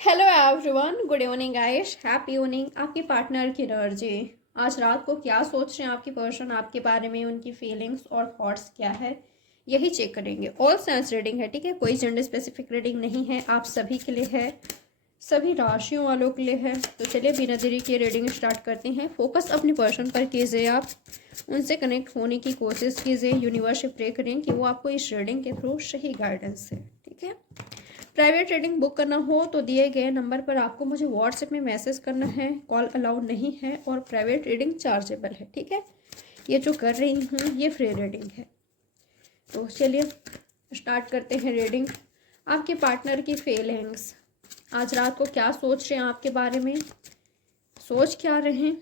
Hello everyone, good evening guys, happy evening. आपकी partner की energy आज रात को क्या सोच रहे हैं आपकी पर्सन आपके बारे में, उनकी फीलिंग्स और थॉट्स क्या है, यही चेक करेंगे। ऑल सेंस रीडिंग है, ठीक है, कोई जेंडर स्पेसिफिक रीडिंग नहीं है, आप सभी के लिए है, सभी राशियों वालों के लिए है। तो चलिए बिना देरी के रीडिंग स्टार्ट करते हैं। फोकस अपने पर्सन पर कीजिए, आप उनसे कनेक्ट होने की कोशिश कीजिए। यूनिवर्स से प्रे करें कि वो आपको इस रीडिंग के थ्रू सही गाइडेंस है, ठीक है। प्राइवेट रीडिंग बुक करना हो तो दिए गए नंबर पर आपको मुझे व्हाट्सएप में मैसेज करना है। कॉल अलाउड नहीं है और प्राइवेट रीडिंग चार्जेबल है, ठीक है। ये जो कर रही हूँ ये फ्री रीडिंग है। तो चलिए स्टार्ट करते हैं रीडिंग। आपके पार्टनर की फीलिंग्स आज रात को क्या सोच रहे हैं आपके बारे में, सोच क्या रहे हैं।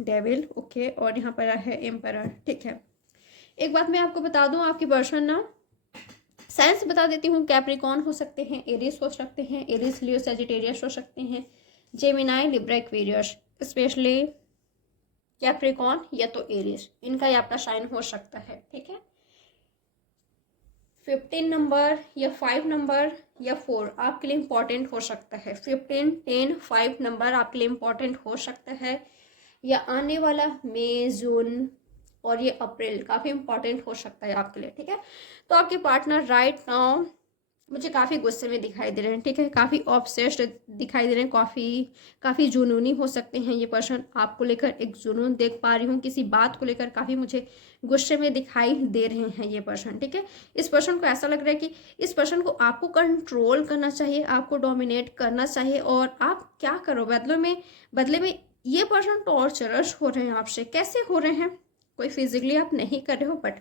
डेविल, ओके, और यहाँ पर है एम्परर, ठीक है। एक बात मैं आपको बता दूँ, आपकी पर्सन ना साइंस बता देती हूँ, कैप्रिकॉन हो सकते हैं, एरिस हो सकते हैं, एरिस लियो सजिटेरियस हो सकते हैं, Gemini Libra Aquarius, specially Capricorn या तो एरिस, इनका ये आपका साइन हो सकता है, ठीक है। 15 नंबर या 5 नंबर या 4 आपके लिए इंपॉर्टेंट हो सकता है। 15, 10, 5 नंबर आपके लिए इंपॉर्टेंट हो सकता है, या आने वाला मई, जून और ये अप्रैल काफ़ी इंपॉर्टेंट हो सकता है आपके लिए, ठीक है। तो आपके पार्टनर राइट नाउ मुझे काफ़ी गुस्से में दिखाई दे रहे हैं, ठीक है, काफ़ी ऑब्सेस्ड दिखाई दे रहे हैं, काफ़ी जुनूनी हो सकते हैं ये पर्सन। आपको लेकर एक जुनून देख पा रही हूँ, किसी बात को लेकर काफ़ी मुझे गुस्से में दिखाई दे रहे हैं ये पर्सन, ठीक है। इस पर्सन को ऐसा लग रहा है कि इस पर्सन को आपको कंट्रोल करना चाहिए, आपको डोमिनेट करना चाहिए, और आप क्या करो बदले में ये पर्सन टॉर्चरस हो रहे हैं आपसे। कैसे हो रहे हैं, कोई फिजिकली आप नहीं कर रहे हो, बट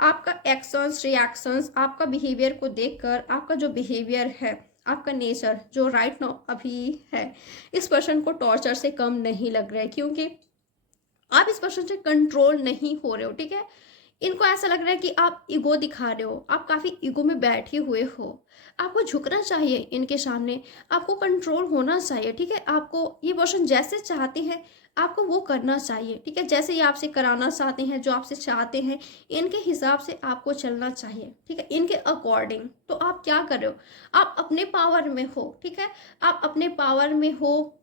आपका एक्शंस, रिएक्शंस, आपका बिहेवियर को देखकर, आपका जो बिहेवियर है, आपका नेचर जो राइट नाउ अभी है, इस पर्सन को टॉर्चर से कम नहीं लग रहा है, क्योंकि आप इस पर्सन से कंट्रोल नहीं हो रहे हो, ठीक है। इनको ऐसा लग रहा है कि आप ईगो दिखा रहे हो, आप काफ़ी ईगो में बैठे हुए हो। आपको झुकना चाहिए इनके सामने, आपको कंट्रोल होना चाहिए, ठीक है। आपको ये पर्सन जैसे चाहते हैं आपको वो करना चाहिए, ठीक है। जैसे ये आपसे कराना चाहते हैं, जो आपसे चाहते हैं, इनके हिसाब से आपको चलना चाहिए, ठीक है, इनके अकॉर्डिंग। तो आप क्या कर रहे हो, आप अपने पावर में हो, ठीक है, आप अपने पावर में हो।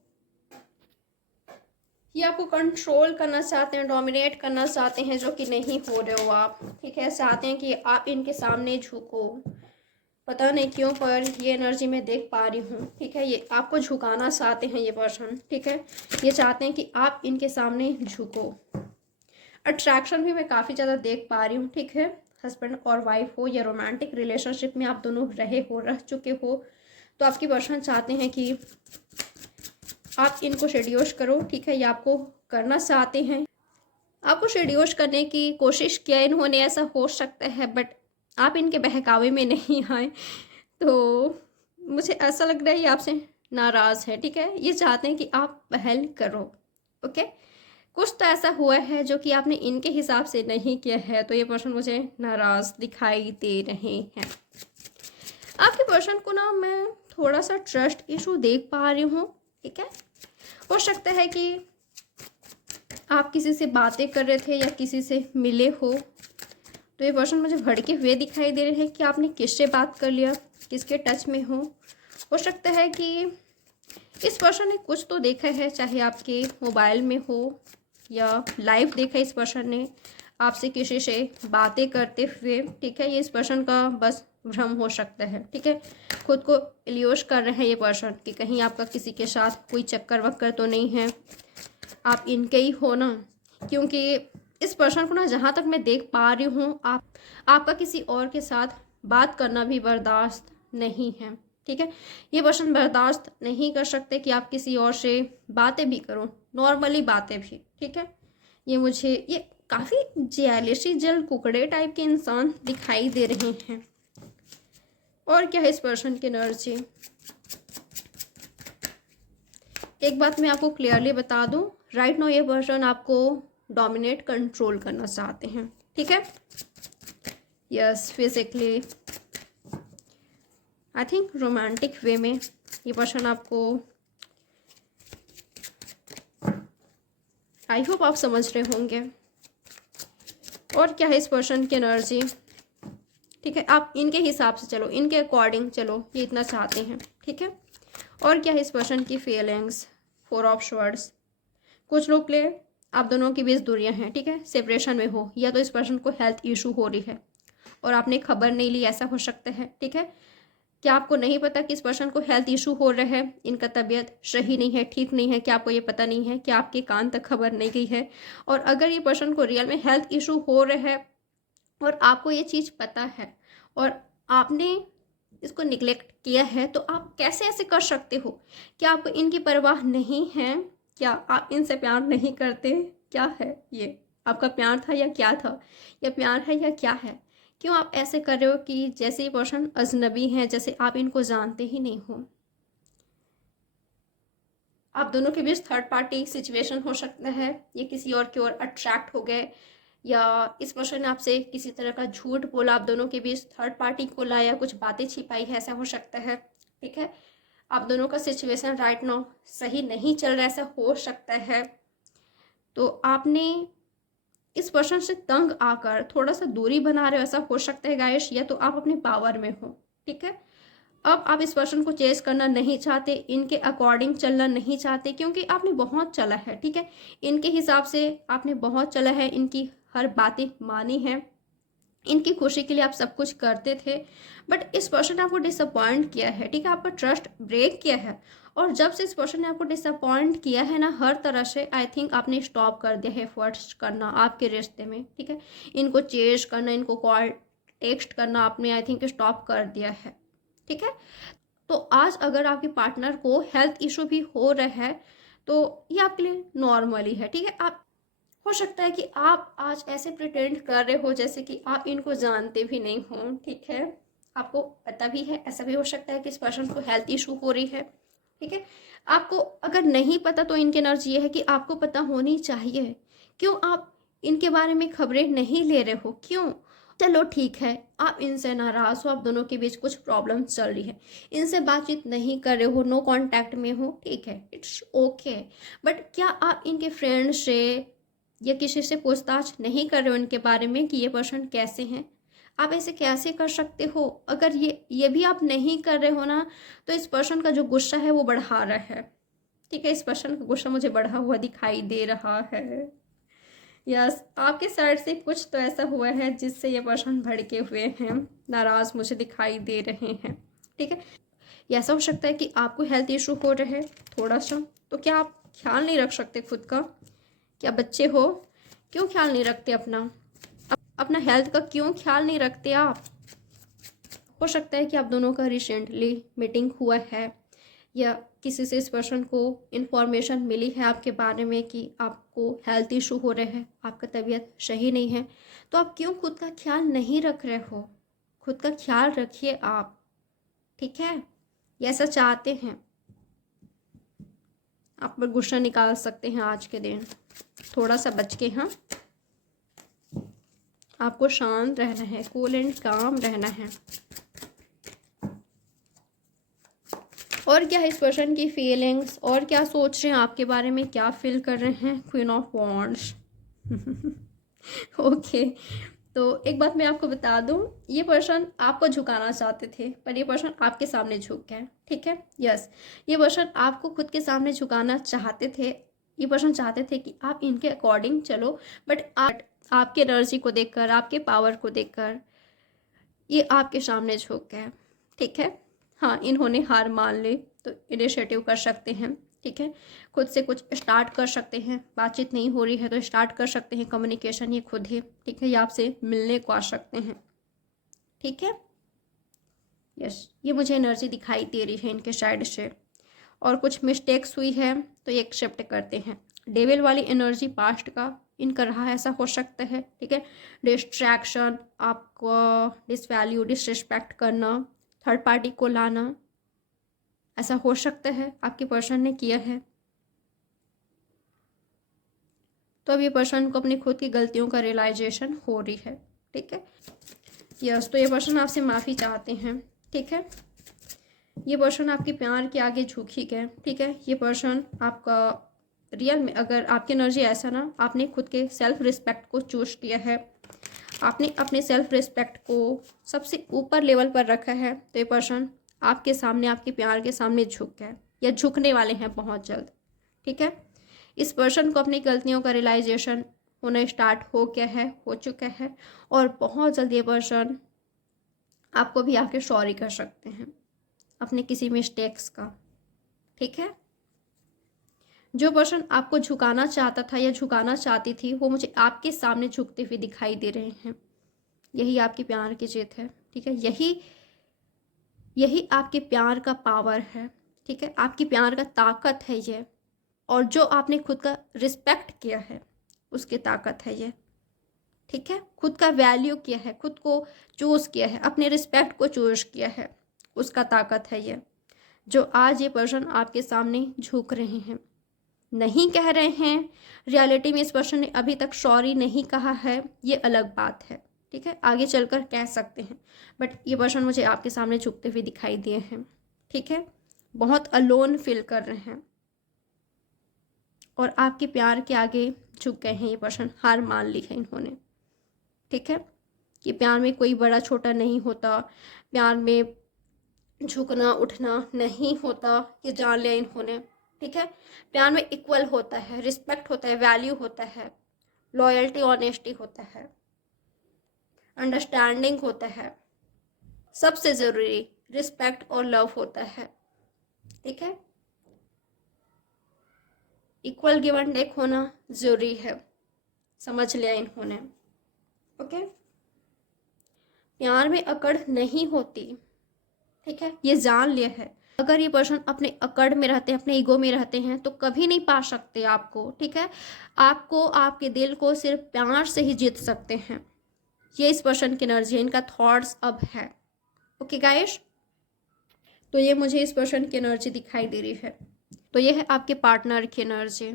ये आपको कंट्रोल करना चाहते हैं, डोमिनेट करना चाहते हैं, जो कि नहीं हो रहे हो आप, ठीक है। चाहते हैं कि आप इनके सामने झुको, पता नहीं क्यों पर ये एनर्जी में देख पा रही हूँ, ठीक है। ये आपको झुकाना चाहते हैं ये पर्सन, ठीक है। ये चाहते हैं कि आप इनके सामने झुको। अट्रैक्शन भी मैं काफ़ी ज़्यादा देख पा रही हूँ, ठीक है। हस्बैंड और वाइफ हो या रोमांटिक रिलेशनशिप में आप दोनों रह चुके हो, तो आपकी पर्सन चाहते हैं कि आप इनको शेड्यूस करो, ठीक है। ये आपको करना चाहते हैं, आपको शेड्यूस करने की कोशिश किया इन्होंने, ऐसा हो सकता है, बट आप इनके बहकावे में नहीं आए। तो मुझे ऐसा लग रहा है ये आपसे नाराज़ है, ठीक है। ये चाहते हैं कि आप पहल करो, ओके। कुछ तो ऐसा हुआ है जो कि आपने इनके हिसाब से नहीं किया है, तो ये पर्सन मुझे नाराज़ दिखाई दे रहे हैं। आपके पर्सन को ना मैं थोड़ा सा ट्रस्ट इशू देख पा रही हूँ, ठीक है। हो सकता है कि आप किसी से बातें कर रहे थे या किसी से मिले हो, तो ये पर्सन मुझे भड़के हुए दिखाई दे रहे हैं कि आपने किससे बात कर लिया, किसके टच में हो सकता है कि इस पर्सन ने कुछ तो देखा है, चाहे आपके मोबाइल में हो या लाइव देखा इस पर्सन ने आपसे किसी से बातें करते हुए, ठीक है। ये इस पर्सन का बस भ्रम हो सकता है, ठीक है। खुद को इल्यूश कर रहे हैं ये पर्सन कि कहीं आपका किसी के साथ कोई चक्कर वक्कर तो नहीं है, आप इनके ही हो ना। क्योंकि इस पर्सन को ना जहाँ तक मैं देख पा रही हूँ आपका किसी और के साथ बात करना भी बर्दाश्त नहीं है, ठीक है। ये पर्सन बर्दाश्त नहीं कर सकते कि आप किसी और से बातें भी करो, नॉर्मली बातें भी, ठीक है। ये काफ़ी जेलसी, जल कुकड़े टाइप के इंसान दिखाई दे रहे हैं। और क्या है इस पर्सन की एनर्जी, एक बात मैं आपको क्लियरली बता दूं, राइट नाउ ये पर्सन आपको डोमिनेट, कंट्रोल करना चाहते हैं, ठीक है। Yes, physically, I think romantic way में ये पर्सन आपको, आई होप आप समझ रहे होंगे। और क्या है इस पर्सन की एनर्जी, ठीक है। आप इनके हिसाब से चलो, इनके अकॉर्डिंग चलो, ये इतना चाहते हैं, ठीक है। और क्या है इस पर्सन की फीलिंग्स, 4 ऑफ स्वॉर्ड्स। कुछ लोग के लिए आप दोनों के बीच दूरियां हैं, ठीक है, सेपरेशन में हो, या तो इस पर्सन को हेल्थ इशू हो रही है और आपने खबर नहीं ली, ऐसा हो सकता है, ठीक है। क्या आपको नहीं पता कि इस पर्सन को हेल्थ इशू हो रहा है, इनका तबीयत सही नहीं है, ठीक नहीं है, क्या आपको ये पता नहीं है, क्या आपके कान तक खबर नहीं गई है? और अगर ये पर्सन को रियल में हेल्थ इशू हो रहा है और आपको ये चीज़ पता है और आपने इसको निगलेक्ट किया है, तो आप कैसे ऐसे कर सकते हो? क्या आपको इनकी परवाह नहीं है? क्या आप इनसे प्यार नहीं करते? क्या है ये? आपका प्यार था या क्या था? या प्यार है या क्या है? क्यों आप ऐसे कर रहे हो कि जैसे ये पर्सन अजनबी हैं, जैसे आप इनको जानते ही नहीं हो? आप दोनों के बीच थर्ड पार्टी सिचुएशन हो सकता है, ये किसी और की ओर अट्रैक्ट हो गए, या इस पर्सन ने आपसे किसी तरह का झूठ बोला, आप दोनों के बीच थर्ड पार्टी को लाया, कुछ बातें छिपाई है, ऐसा हो सकता है, ठीक है। आप दोनों का सिचुएशन राइट नाउ सही नहीं चल रहा, ऐसा हो सकता है। तो आपने इस पर्सन से तंग आकर थोड़ा सा दूरी बना रहे हो, ऐसा हो सकता है गाइस, या तो आप अपने पावर में हो, ठीक है। अब आप इस पर्सन को चेस करना नहीं चाहते, इनके अकॉर्डिंग चलना नहीं चाहते, क्योंकि आपने बहुत चला है, ठीक है, इनके हिसाब से आपने बहुत चला है, इनकी हर बातें मानी है, इनकी खुशी के लिए आप सब कुछ करते थे। बट इस पर्सन ने आपको डिसअपॉइंट किया है, ठीक है, आपका ट्रस्ट ब्रेक किया है। और जब से इस पर्सन ने आपको डिसअपॉइंट किया है ना हर तरह से, आई थिंक आपने स्टॉप कर दिया है एफर्ट्स करना आपके रिश्ते में, ठीक है। इनको चेज करना, इनको कॉल टेक्स्ट करना आपने आई थिंक स्टॉप कर दिया है, ठीक है। तो आज अगर आपके पार्टनर को हेल्थ इशू भी हो रहा है तो ये आपके लिए नॉर्मली है, ठीक है। आप हो सकता है कि आप आज ऐसे प्रिटेंड कर रहे हो जैसे कि आप इनको जानते भी नहीं हो, ठीक है, आपको पता भी है, ऐसा भी हो सकता है कि इस पर्सन को हेल्थ इशू हो रही है, ठीक है। आपको अगर नहीं पता तो इनकी एनर्जी ये है कि आपको पता होनी चाहिए। क्यों आप इनके बारे में खबरें नहीं ले रहे हो? क्यों? चलो ठीक है, आप इनसे नाराज हो, आप दोनों के बीच कुछ प्रॉब्लम चल रही है, इनसे बातचीत नहीं कर रहे हो, नो कांटेक्ट में हो, ठीक है, इट्स ओके। बट क्या आप इनके फ्रेंड से या किसी से पूछताछ नहीं कर रहे हो इनके बारे में कि ये पर्सन कैसे हैं? आप ऐसे कैसे कर सकते हो? अगर ये भी आप नहीं कर रहे हो ना, तो इस पर्सन का जो गुस्सा है वो बढ़ा रहा है, ठीक है, इस पर्सन का गुस्सा मुझे बढ़ा हुआ दिखाई दे रहा है। यस, आपके साइड से कुछ तो ऐसा हुआ है जिससे ये पर्सन भड़के हुए हैं, नाराज मुझे दिखाई दे रहे हैं, ठीक है। या ऐसा हो सकता है कि आपको हेल्थ इशू हो रहे हैं थोड़ा सा, तो क्या आप ख्याल नहीं रख सकते खुद का? क्या बच्चे हो? क्यों ख्याल नहीं रखते अपना हेल्थ का क्यों ख्याल नहीं रखते आप? हो सकता है कि आप दोनों का रिसेंटली मीटिंग हुआ है, या किसी से इस पर्सन को इन्फॉर्मेशन मिली है आपके बारे में कि आपको हेल्थ इशू हो रहे हैं, आपका तबीयत सही नहीं है, तो आप क्यों खुद का ख्याल नहीं रख रहे हो? खुद का ख्याल रखिए आप, ठीक है। ये ऐसा चाहते हैं, आप पर गुस्सा निकाल सकते हैं आज के दिन, थोड़ा सा बच के। हाँ, आपको शांत रहना है, कूल एंड काम रहना है। और क्या है इस पर्सन की फीलिंग्स, और क्या सोच रहे हैं आपके बारे में, क्या फील कर रहे हैं? Queen of wands. ओके, तो एक बात मैं आपको बता दूं, ये पर्सन आपको झुकाना चाहते थे पर ये पर्सन आपके सामने झुक गए, ठीक है। यस, ये पर्सन आपको खुद के सामने झुकाना चाहते थे, ये पर्सन चाहते थे कि आप इनके अकॉर्डिंग चलो, बट आपके एनर्जी को देखकर, आपके पावर को देखकर ये आपके सामने झुक गए, ठीक है। हाँ, इन्होंने हार मान ली तो इनिशिएटिव कर सकते हैं, ठीक है, खुद से कुछ स्टार्ट कर सकते हैं, बातचीत नहीं हो रही है तो स्टार्ट कर सकते हैं कम्युनिकेशन ये खुद ही, ठीक है, ये आपसे मिलने को आ सकते हैं, ठीक है। यस, ये मुझे एनर्जी दिखाई दे रही है इनके साइड से, और कुछ मिस्टेक्स हुई है तो ये एक्सेप्ट करते हैं। डेविल वाली एनर्जी पास्ट का इनका रहा, ऐसा हो सकता है, ठीक है। डिस्ट्रैक्शन, आपको डिसवैल्यू, डिसरिस्पेक्ट करना, थर्ड पार्टी को लाना, ऐसा हो सकता है आपके पर्सन ने किया है। तो अब ये पर्सन को अपनी खुद की गलतियों का रियलाइजेशन हो रही है, ठीक है। यस, तो ये पर्सन आपसे माफ़ी चाहते हैं, ठीक है। ये पर्सन आपके प्यार के आगे झुक ही गए, ठीक है। ये पर्सन आपका रियल में, अगर आपकी एनर्जी ऐसा ना, आपने खुद के सेल्फ रिस्पेक्ट को चूज किया है, आपने अपने सेल्फ रिस्पेक्ट को सबसे ऊपर लेवल पर रखा है, तो ये पर्सन आपके सामने, आपके प्यार के सामने झुक गए या झुकने वाले हैं बहुत जल्द। ठीक है, इस पर्सन को अपनी गलतियों का रियलाइजेशन होना स्टार्ट हो गया है, हो चुका है, और बहुत जल्द ये पर्सन आपको भी आके सॉरी कर सकते हैं अपने किसी मिस्टेक्स का। ठीक है, जो पर्सन आपको झुकाना चाहता था या झुकाना चाहती थी, वो मुझे आपके सामने झुकते हुए दिखाई दे रहे हैं। यही आपकी प्यार की जीत है। ठीक है, यही आपके प्यार का पावर है। ठीक है, आपकी प्यार का ताकत है ये, और जो आपने खुद का रिस्पेक्ट किया है उसकी ताकत है ये। ठीक है, खुद का वैल्यू किया है, खुद को चूज किया है, अपने रिस्पेक्ट को चूज किया है, उसका ताकत है ये, जो आज ये पर्सन आपके सामने झुक रहे हैं। नहीं कह रहे हैं, रियलिटी में इस पर्सन ने अभी तक सॉरी नहीं कहा है, ये अलग बात है। ठीक है, आगे चलकर कह सकते हैं, बट ये पर्सन मुझे आपके सामने झुकते हुए दिखाई दिए हैं। ठीक है, बहुत अलोन फील कर रहे हैं और आपके प्यार के आगे झुक गए हैं ये पर्सन, हार मान ली है इन्होंने। ठीक है, कि प्यार में कोई बड़ा छोटा नहीं होता, प्यार में झुकना उठना नहीं होता, ये जान लिया इन्होंने। ठीक है, प्यार में इक्वल होता है, रिस्पेक्ट होता है, वैल्यू होता है, लॉयल्टी ऑनेस्टी होता है, अंडरस्टैंडिंग होता है, सबसे ज़रूरी रिस्पेक्ट और लव होता है। ठीक है, इक्वल गिव एंड टेक होना ज़रूरी है, समझ लिया इन्होंने। ओके, प्यार में अकड़ नहीं होती। ठीक है, ये जान लिया है। अगर ये पर्सन अपने अकड़ में रहते हैं, अपने ईगो में रहते हैं, तो कभी नहीं पा सकते आपको। ठीक है, आपको, आपके दिल को सिर्फ प्यार से ही जीत सकते हैं। ये इस पर्सन की एनर्जी, इनका थॉट्स अब है। ओके गाइस, तो ये मुझे इस पर्सन की एनर्जी दिखाई दे रही है। तो ये है आपके पार्टनर की एनर्जी।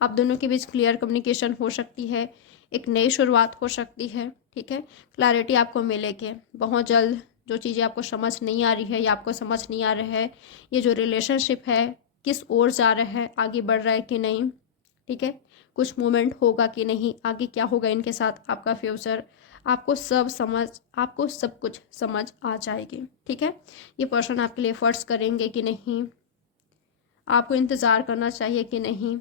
आप दोनों के बीच क्लियर कम्युनिकेशन हो सकती है, एक नई शुरुआत हो सकती है। ठीक है, क्लैरिटी आपको मिलेगी बहुत जल्द। जो चीज़ें आपको समझ नहीं आ रही है या आपको समझ नहीं आ रहा है, ये जो रिलेशनशिप है किस ओर जा रहा है, आगे बढ़ रहा है कि नहीं। ठीक है, कुछ मूवमेंट होगा कि नहीं, आगे क्या होगा इनके साथ, आपका फ्यूचर, आपको सब कुछ समझ आ जाएगी। ठीक है, ये पर्सन आपके लिए एफर्ट्स करेंगे कि नहीं, आपको इंतज़ार करना चाहिए कि नहीं,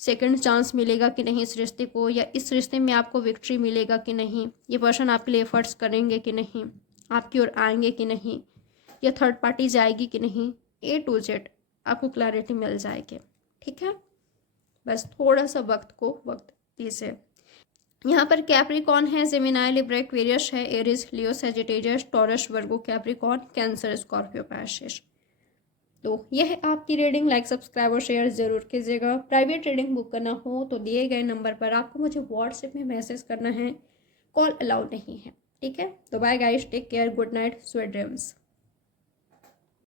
सेकंड चांस मिलेगा कि नहीं इस रिश्ते को, या इस रिश्ते में आपको विक्ट्री मिलेगा कि नहीं, ये पर्सन आपके लिए एफर्ट्स करेंगे कि नहीं, आपकी ओर आएंगे कि नहीं, या थर्ड पार्टी जाएगी कि नहीं, A to Z आपको क्लैरिटी मिल जाएगी। ठीक है, बस थोड़ा सा वक्त दीजिए। यहाँ पर कैप्रिकॉन है, जेमिनाई, लिब्रा, एक्वेरियस है, एरिस, लियो, सजिटेरियस, टॉरस, वर्गो, कैप्रिकॉन, कैंसर, स्कॉर्पियो, पाइसेस। तो यह है आपकी रीडिंग। लाइक, सब्सक्राइब और शेयर जरूर कीजिएगा। प्राइवेट रीडिंग बुक करना हो तो दिए गए नंबर पर आपको मुझे व्हाट्सएप में मैसेज करना है, कॉल अलाउड नहीं है। ठीक है, तो bye guys, take care, good night, sweet dreams.